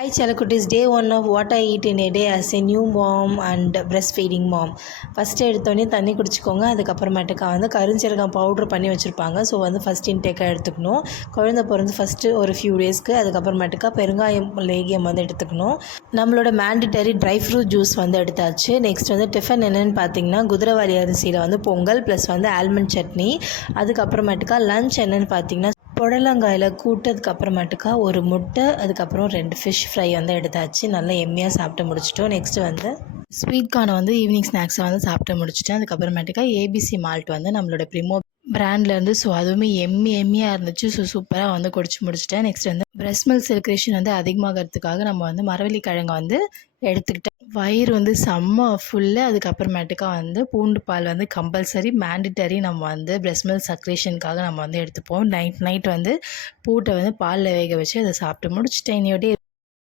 Hi Chalakuttis, day one of what I eat in a day as a new mom and breastfeeding mom. First எடுத்தோடனே தண்ணி குடிச்சிக்கோங்க. அதுக்கப்புறமேட்டுக்கா கருஞ்சீரகம் powder பண்ணி வச்சுருப்பாங்க. So first இன்டேக்காக எடுத்துக்கணும். குழந்த பிறந்து ஃபஸ்ட்டு ஒரு ஃபியூ டேஸ்க்கு அதுக்கப்புறமேட்டுக்கா பெருங்காயம் லேகியம் எடுத்துக்கணும். நம்மளோட மேண்டிட்டரி ட்ரை ஃப்ரூட் ஜூஸ் எடுத்தாச்சு. நெக்ஸ்ட் டிஃபன் என்னென்னு பார்த்தீங்கன்னா குதிரைவாலி அரிசியில் பொங்கல் ப்ளஸ் ஆல்மண்ட் சட்னி. அதுக்கப்புறமேட்டுக்கா லன்ச் என்னென்னு பார்த்தீங்கன்னா புடலங்காயில் கூட்டதுக்கப்புறமேட்டுக்கா ஒரு முட்டை, அதுக்கப்புறம் 2 ஃபிஷ் ஃப்ரை எடுத்தாச்சு. நல்லா எம்மியாக சாப்பிட்டு முடிச்சிட்டோம். நெக்ஸ்ட்டு ஸ்வீட் கார்னை ஈவினிங் ஸ்நாக்ஸை சாப்பிட்டு முடிச்சிட்டேன். அதுக்கப்புறமேட்டுக்கா ஏபிசி மால்ட் நம்மளோட ப்ரிமோ பிராண்ட்லேருந்து. ஸோ அதுவுமே எம்மியாக இருந்துச்சு. ஸோ சூப்பராக குடிச்சு முடிச்சிட்டேன். நெக்ஸ்ட் பிரஸ்ட் மில்க் செக்ரேஷன் அதிகமாகிறதுக்காக நம்ம மரவள்ளி கிழங்கை எடுத்துக்கிட்டேன். வயிறு செம்ம ஃபுல்லு. அதுக்கப்புறமேட்டுக்கா பூண்டு பால் கம்பல்சரி மேண்டிட்டரி. நம்ம பிரஸ்ட் மில்க் சக்ரேஷனுக்காக நம்ம எடுத்துப்போம். நைட் பூட்டை பாலில் வேக வச்சு அதை சாப்பிட்டு முடிச்சிட்டேன். இன்னையோட